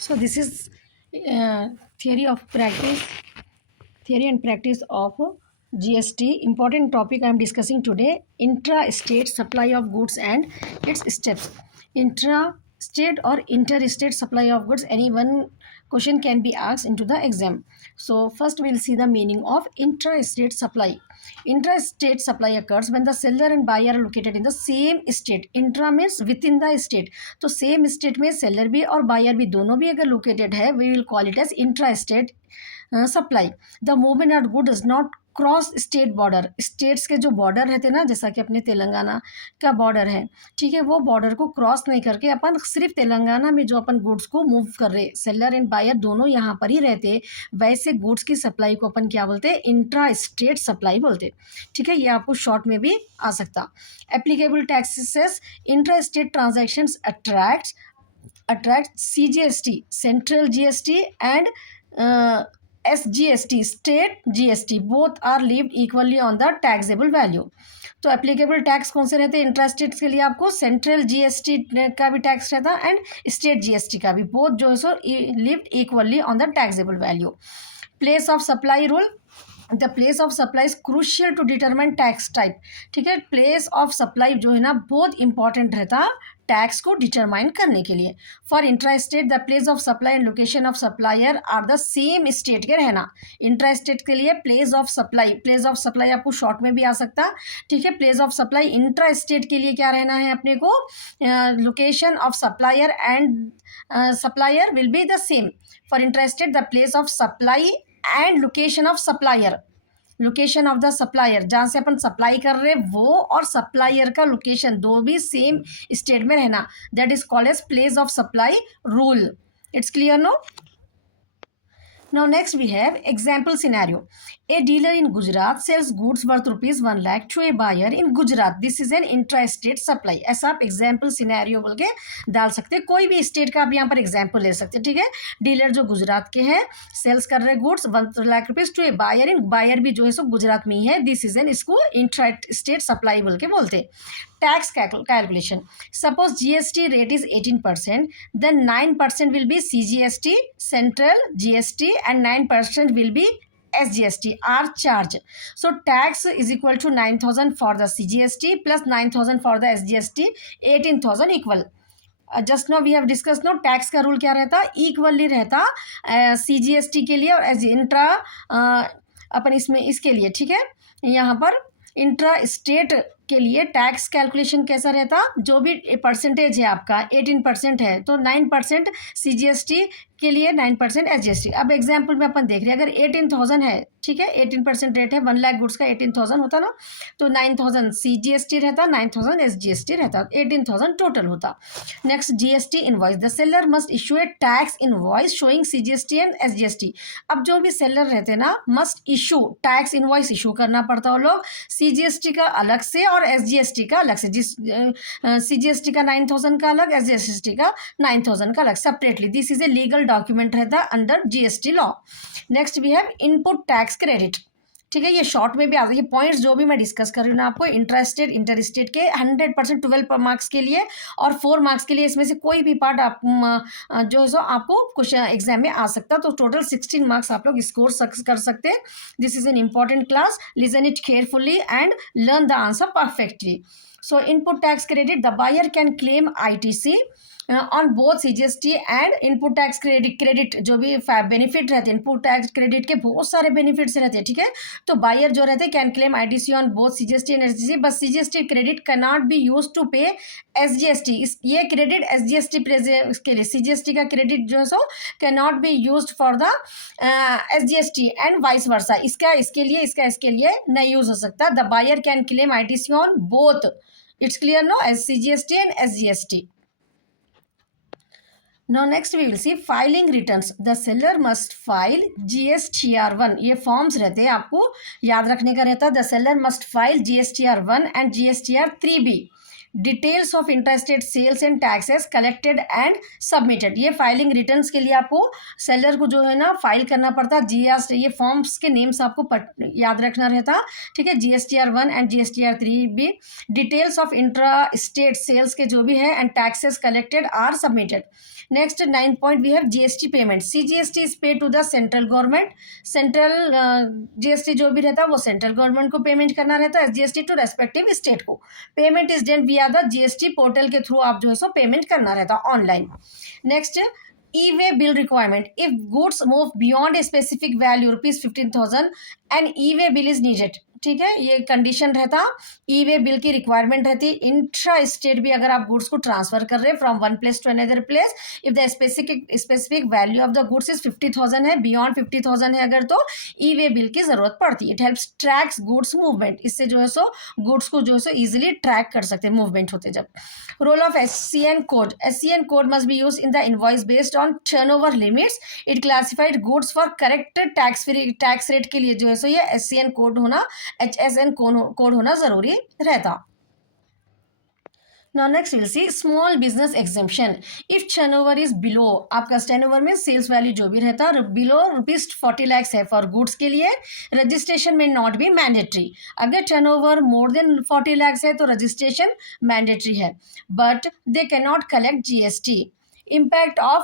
So this is theory of practice, theory and practice of GST. Important topic I am discussing today: intra-state supply of goods and its steps. Intra-state or interstate supply of goods. Any one question can be asked into the exam. So first we'll see the meaning of intra-state supply. Intra-state supply occurs when the seller and buyer are located in the same state. Intra means within the state. तो same state में seller भी और buyer भी दोनों भी अगर located है, we will call it as intra state supply. The movement of good does not cross state border. States के जो बॉर्डर रहते हैं ना, जैसा कि अपने तेलंगाना का बॉर्डर है, ठीक है, वो बॉर्डर को क्रॉस नहीं करके अपन सिर्फ तेलंगाना में जो अपन गुड्स को मूव कर रहे, सेलर एंड बायर दोनों यहाँ पर ही रहते, वैसे गुड्स की सप्लाई को अपन क्या बोलते हैं? इंट्रा स्टेट सप्लाई बोलते. ठीक है, ये आपको शॉर्ट में भी आ सकता. Applicable taxes intra state transactions attract CGST, central GST, and SGST, state GST. Both are levied equally on the taxable value. तो एप्लीकेबल टैक्स कौन से रहते हैं इंट्रास्टेट के लिए? आपको सेंट्रल जीएसटी का भी टैक्स रहता है एंड स्टेट जीएसटी का भी. बोथ जो है सो levied equally on the taxable value. Place of supply rule. The place of supply is crucial to determine tax type. ठीक है, प्लेस ऑफ सप्लाई जो है ना बहुत इंपॉर्टेंट रहता टैक्स को डिटरमाइन करने के लिए. For intra state the place of supply and location of supplier are the same state के रहना. इंट्रा स्टेट के लिए प्लेस ऑफ सप्लाई आपको शॉर्ट में भी आ सकता. ठीक है, place of supply. Intra state के लिए क्या रहना है अपने को? Location of supplier and supplier will be the same. For intra state the place of supply and location of supplier, location of the supplier, जहाँ से अपन सप्लाई कर रहे वो और सप्लायर का लोकेशन दो भी सेम स्टेट में रहना, that is called as place of supply rule. It's clear no? Now next we have example scenario. A dealer in Gujarat sells goods worth rupees 1 lakh to a buyer in Gujarat. This is an intra-state supply. ऐसा आप example scenario बोल के डाल सकते हैं. कोई भी state का आप यहाँ पर example ले सकते हैं. ठीक है, डीलर जो गुजरात के हैं, सेल्स कर रहे goods 1 lakh rupees to a buyer in, buyer भी जो है सो गुजरात में ही है. दिस इज एन, इसको इंट्रा-स्टेट सप्लाई बोल के बोलते हैं. Tax calculation. Suppose GST rate is 18%, then 9% will be CGST, central GST, and 9% will be SGST are charged. So tax is equal to 9,000 for the CGST plus 9,000 for the SGST, 18,000 equal. Just now we have discuss no tax का rule क्या रहता? Equally रहता CGST के लिए और as intra अपन इसमें इसके लिए. ठीक है, यहाँ पर इंट्रा स्टेट के लिए टैक्स कैलकुलेशन कैसा रहता? जो भी परसेंटेज है आपका 18% है तो 9% CGST के लिए, 9% SGST. अब एग्जाम्पल में अपन देख रहे हैं, अगर 18,000 है, ठीक है, 18% रेट है, 1 लाख गुड्स का 18,000 होता ना, तो 9,000 CGST रहता, 9,000 SGST रहता, 18,000 टोटल होता. Next GST invoice. The seller must issue A tax invoice showing CGST and SGST. अब जो भी सेलर रहते ना, must issue tax invoice issue करना पड़ता वो लोग, CGST का अलग से और SGST का अलग से. जिस CGST का 9,000 का अलग, SGST का 9,000 का अलग, separately. This is a legal document रहता under GST law. Next we have input tax credit. ठीक है, ये शॉर्ट में भी आता है. ये पॉइंट्स जो भी मैं डिस्कस कर रही हूँ ना आपको, इंट्रास्टेट इंटरस्टेट के 100% 12 मार्क्स के लिए और 4 मार्क्स के लिए, इसमें से कोई भी पार्ट आप जो है सो आपको कुछ एग्जाम में आ सकता, तो टोटल 16 मार्क्स आप लोग स्कोर कर सकते हैं. This is an important class, listen it carefully and learn the answer perfectly. So input tax credit, the buyer can claim ITC on both CGST and input tax credit. जो भी benefit रहते हैं, input tax credit के बहुत सारे benefits रहते हैं. ठीक है, तो बायर जो रहते हैं can claim ITC on both CGST and SGST, but CGST credit can not be use to pay SGST. ये क्रेडिट SGST के लिए, CGST का क्रेडिट जो है सो can not be use for the SGST and vice versa. इसका इसके लिए नहीं यूज हो सकता. The buyer can claim ITC on both. It's clear no? As CGST and SGST. Now next we will see filing returns. The seller must file GSTR1. ये forms रहते हैं, आपको याद रखने का रहता है. The seller must file GSTR1 and GSTR3B. Details of intrastate sales and taxes collected and submitted. ये फाइलिंग रिटर्न्स के लिए आपको सेलर को जो है ना फाइल करना पड़ता है। जीएसटी, ये फॉर्म्स के नेम्स आपको याद रखना रहता, ठीक है। GSTR 1 एंड GSTR 3 भी। Details of intra state sales के जो भी है and taxes collected are submitted. Next 9th point we have GST payment. CGST is pay to the central government. Central GST जो भी रहता है वो सेंट्रल गवर्नमेंट को पेमेंट करना रहता है, GST टू रेस्पेक्टिव स्टेट को। पेमेंट इज डन विया द GST पोर्टल के थ्रू आप जो है सो पेमेंट करना रहता है online. Next e-way bill requirement. If goods move beyond a specific value ₹15,000 an e-way bill is needed. ठीक है, ये कंडीशन रहता, ई-वे बिल की रिक्वायरमेंट रहती। इंट्रा स्टेट भी अगर आप गुड्स को ट्रांसफर कर रहे हैं from one place to another place, if the specific value of the goods is 50,000 है, बियॉन्ड 50,000 है अगर, तो ई-वे बिल की जरूरत पड़ती है। It helps tracks goods movement. इससे जो है सो गुड्स को जो है सो इजिली ट्रैक कर सकते हैं मूवमेंट होते जब। Role of SCN code. SCN code must be use in the invoice based on turnover limits. It classified goods for correct tax rate के लिए जो है सो ये SCN कोड होना, HSN कोड होना जरूरी रहता। Now next we'll see small business exemption. If turnover is below, आपका turnover में सेल्स वैल्यू जो भी रहता है बिलो ₹40 lakhs है फॉर गुड्स के लिए, रजिस्ट्रेशन में नॉट बी मैंडेटरी। अगर टर्नओवर मोर देन 40 lakhs है तो रजिस्ट्रेशन मैंडेटरी है, but they can not collect GST। Impact of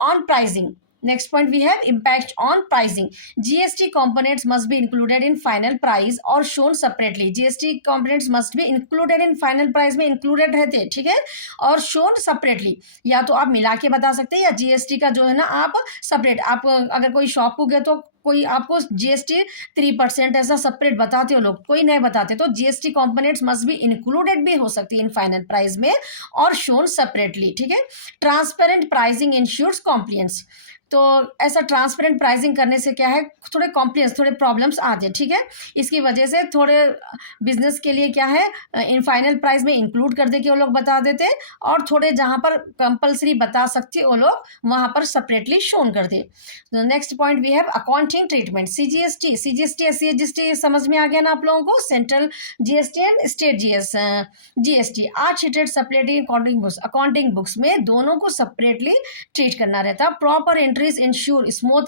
on pricing. Next point we have impact on pricing. GST components must be included in final price or shown separately. GST components must be included in final price में included रहते हैं, ठीक है, और shown separately। या तो आप मिला के बता सकते हैं या GST का जो है ना आप separate, आप अगर कोई शॉप को गए तो कोई आपको GST 3% ऐसा सेपरेट बताते हो लोग, कोई नहीं बताते, तो GST components must be included भी हो सकती है इन फाइनल प्राइस में और शोन सेपरेटली, ठीक है। Transparent pricing ensures compliance. तो ऐसा ट्रांसपेरेंट प्राइसिंग करने से क्या है, थोड़े कॉम्प्लियंस, थोड़े प्रॉब्लम्स आते हैं, ठीक है। इसकी वजह से थोड़े बिजनेस के लिए क्या है, इन फाइनल प्राइस में इंक्लूड कर दे के वो लोग बता देते, और थोड़े जहाँ पर कंपलसरी बता सकते वो लोग वहाँ पर सेपरेटली शोन कर दे। Next point we have accounting treatment. CGST SCGST समझ में आ गया ना आप लोगों को। Central GST and state GST are treated separately accounting books में दोनों को सेपरेटली ट्रीट करना रहता। Proper entries ensure smooth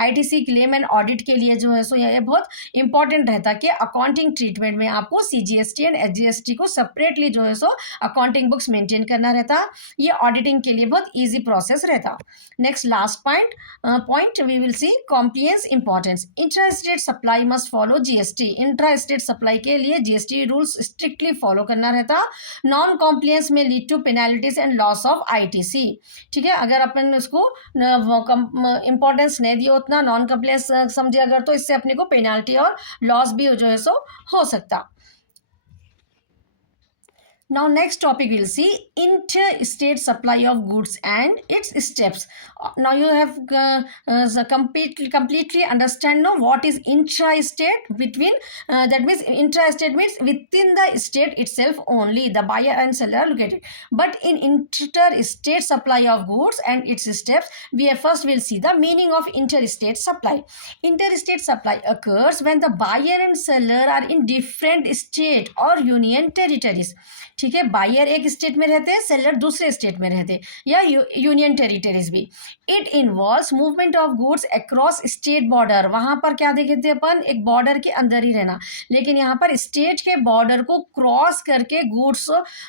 ITC claim and audit के लिए जो है सो ये बहुत इंपॉर्टेंट रहता कि अकाउंटिंग ट्रीटमेंट में आपको CGST एंड SGST को सेपरेटली जो है सो अकाउंटिंग बुक्स मेंटेन करना रहता। ये ऑडिटिंग के लिए बहुत ईजी प्रोसेस रहता। Next last point we will see compliance importance. Intra state supply must follow GST। Intra state supply के लिए GST रूल्स स्ट्रिक्टली फॉलो करना रहता। नॉन कॉम्प्लियंस में lead to penalties and loss of ITC, ठीक है। अगर अपन उसको इंपॉर्टेंस नहीं दिया उतना, नॉन कॉम्प्लियंस समझे अगर, तो इससे अपने को पेनाल्टी और लॉस भी जो है सो हो सकता। Now next topic we'll see interstate supply of goods and its steps. Now you have completely understand now what is intra-state between, that means intra-state means within the state itself only the buyer and seller are located. But in interstate supply of goods and its steps, we first will see the meaning of interstate supply. Interstate supply occurs when the buyer and seller are in different state or union territories, ठीक है। Buyer एक state में रहते हैं, seller दूसरे state में रहते हैं, या यूनियन टेरिटरीज भी। It involves movement of goods across state border. वहां पर क्या देखे थे अपन, एक बॉर्डर के अंदर ही रहना, लेकिन यहाँ पर स्टेट के बॉर्डर को क्रॉस करके गुड्स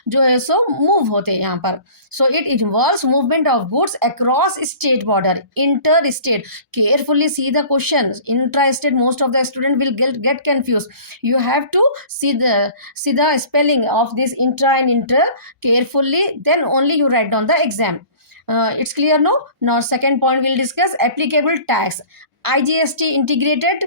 जो है सो मूव होते हैं यहाँ पर। So it involves movement of goods across state border. Inter state, carefully see the question. Intra state most of the student will get confuse, you have to see the spelling of this intra and inter carefully, then only you write down the exam. It's clear no? Now second point we'll discuss applicable tax. IGST integrated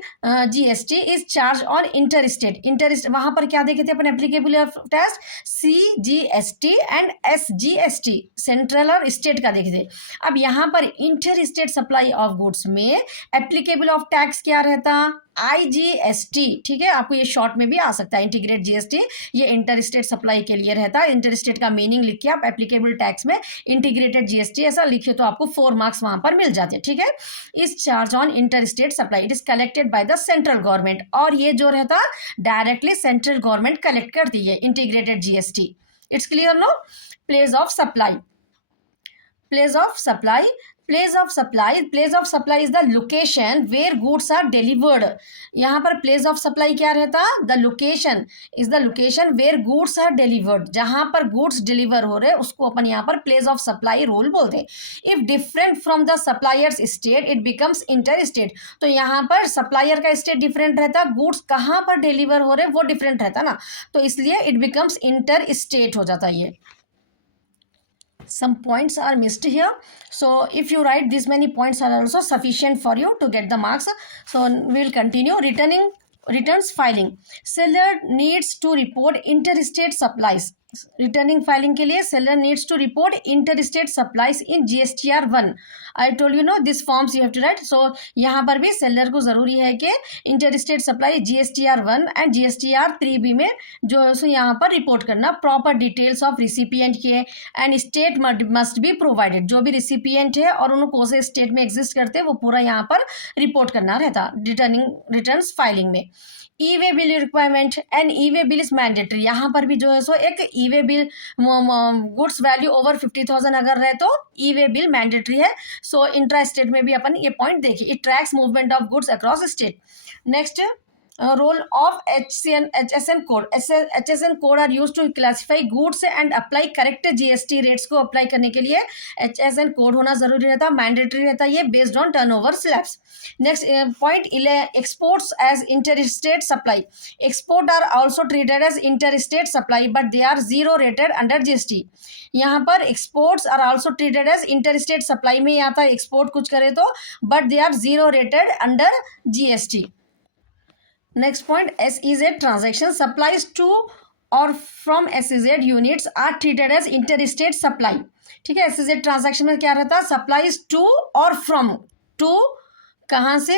GST is charged on interstate। वहां पर क्या देखे थे अपन, applicable tax CGST and SGST central और state का देखे थे। अब यहाँ पर inter state supply of goods में एप्लीकेबल ऑफ टैक्स क्या रहता, IGST, ठीक है, आपको ये शॉर्ट में भी आ सकता है इंटीग्रेट GST, ये इंटर स्टेट सप्लाई के लिए रहता है। इंटर स्टेट का मीनिंग लिख के आप एप्लीकेबल टैक्स में इंटीग्रेटेड GST ऐसा लिखे तो आपको 4 मार्क्स वहां पर मिल जाते हैं, ठीक है। इस charge on inter state supply it is collected by the central government, और ये जो रहता डायरेक्टली सेंट्रल गवर्नमेंट कलेक्ट करती है integrated GST। It's clear no. Place of supply, place of supply, place of supply, place of supply is the location where goods are delivered। यहाँ पर place of supply क्या रहता, the location is the location where goods are delivered, जहाँ पर goods deliver हो रहे उसको अपन यहाँ पर place of supply role बोलते हैं। if different from the supplier's state it becomes interstate, तो यहाँ पर supplier का state different रहता, goods कहाँ पर deliver हो रहे वो different रहता ना, तो इसलिए it becomes interstate हो जाता ये। Some points are missed here, so if you write this many points are also sufficient for you to get the marks. So we will continue. Returns filing, seller needs to report interstate supplies। Returning filing के लिए seller needs to report interstate supplies in GSTR 1। I told you know this forms you have to write. So यहाँ पर भी seller को जरूरी है कि interstate supply GSTR 1 and GSTR 3B में जो है सो यहाँ पर रिपोर्ट करना। प्रॉपर डिटेल्स ऑफ रिसिपिएंट के and state must be provided, जो भी रिसिपिएंट है और उनको कौन से स्टेट में एग्जिस्ट करते हैं वो पूरा यहाँ पर रिपोर्ट करना रहता रिटर्न्स फाइलिंग में। E way bill requirement and e way bill is mandatory, यहाँ पर भी जो है सो एक e way bill goods value over 50,000 अगर रहे तो ई वे बिल मैंडेटरी है। सो इंट्रा स्टेट में भी अपन ये पॉइंट देखिए, it tracks movement of goods across state. Next, role of HSN code, HSN code are used to classify goods and apply correct GST rates को apply करने के लिए HSN code होना जरूरी रहता, मैंडेटरी रहता ये, based on turnover slabs. Next point, exports as interstate supply, export are also treated as interstate supply but they are zero rated under GST। यहाँ पर exports are also treated as interstate supply में आता है export कुछ करे तो, but they are zero rated under GST। Next point, SEZ transaction, supplies to or from SEZ units are treated as interstate supply। ठीक है, SEZ transaction में क्या रहता है, supplies to और from, to कहाँ से,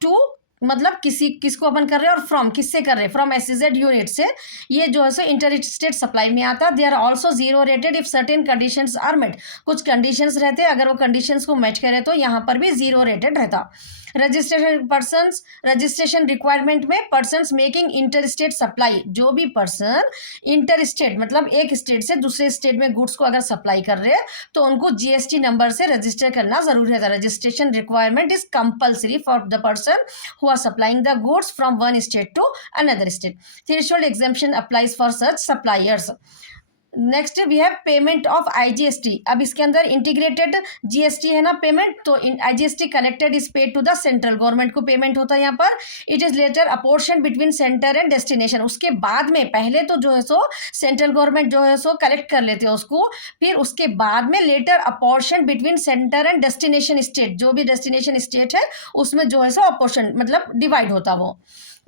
to मतलब किसको अपन कर रहे हैं, और फ्रॉम किससे कर रहे हैं, फ्रॉम SEZ यूनिट से, ये जो है सो इंटरस्टेट सप्लाई में आता है। They are also zero rated if certain conditions are met, कुछ कंडीशंस रहते हैं, अगर वो कंडीशंस को मैच करे तो यहाँ पर भी जीरो रेटेड रहता। रजिस्ट्रेशन रिक्वायरमेंट में पर्सन्स मेकिंग इंटरस्टेट सप्लाई, जो भी पर्सन इंटरस्टेट मतलब एक स्टेट से दूसरे स्टेट में गुड्स को अगर सप्लाई कर रहे हैं तो उनको GST नंबर से रजिस्टर करना जरूरी है। Registration requirement is compulsory for the person who are supplying the goods from one state to another state. Threshold exemption applies for such suppliers. Next we have payment of IGST। अब इसके अंदर integrated GST है ना payment, तो IGST collected is paid to the central government को payment होता है यहाँ पर। It is later apportion between centre and destination, उसके बाद में पहले तो जो है सो सेंट्रल गवर्नमेंट जो है सो कलेक्ट कर लेते हैं उसको, फिर उसके बाद में later apportion between centre and destination state, जो भी डेस्टिनेशन स्टेट है उसमें जो है सो अपोर्शन मतलब डिवाइड होता वो।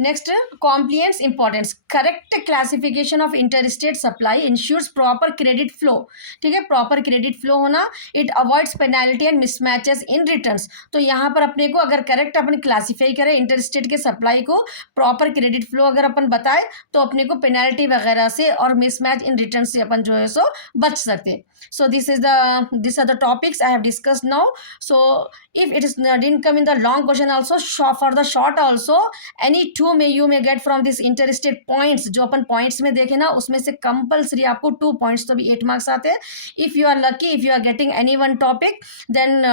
Next, compliance importance, correct classification of interstate supply ensures proper credit flow. ठीक है, प्रॉपर क्रेडिट फ्लो होना, it avoids penalty and mismatches in returns. तो यहाँ पर अपने को अगर करेक्ट अपन क्लासीफाई करें इंटरस्टेट के सप्लाई को, प्रॉपर क्रेडिट फ्लो अगर अपन बताए तो अपने को पेनाल्टी वगैरह से और मिसमैच इन रिटर्न से अपन जो है सो बच सकते। So these are the topics I have discussed now. So if it is didn't come in the long question also, for the short also any two you may get from this interstate points, जो अपन points में देखे ना उसमें से compulsory आपको 2 points तो भी 8 marks आते हैं। If you are lucky, if you are getting any one topic then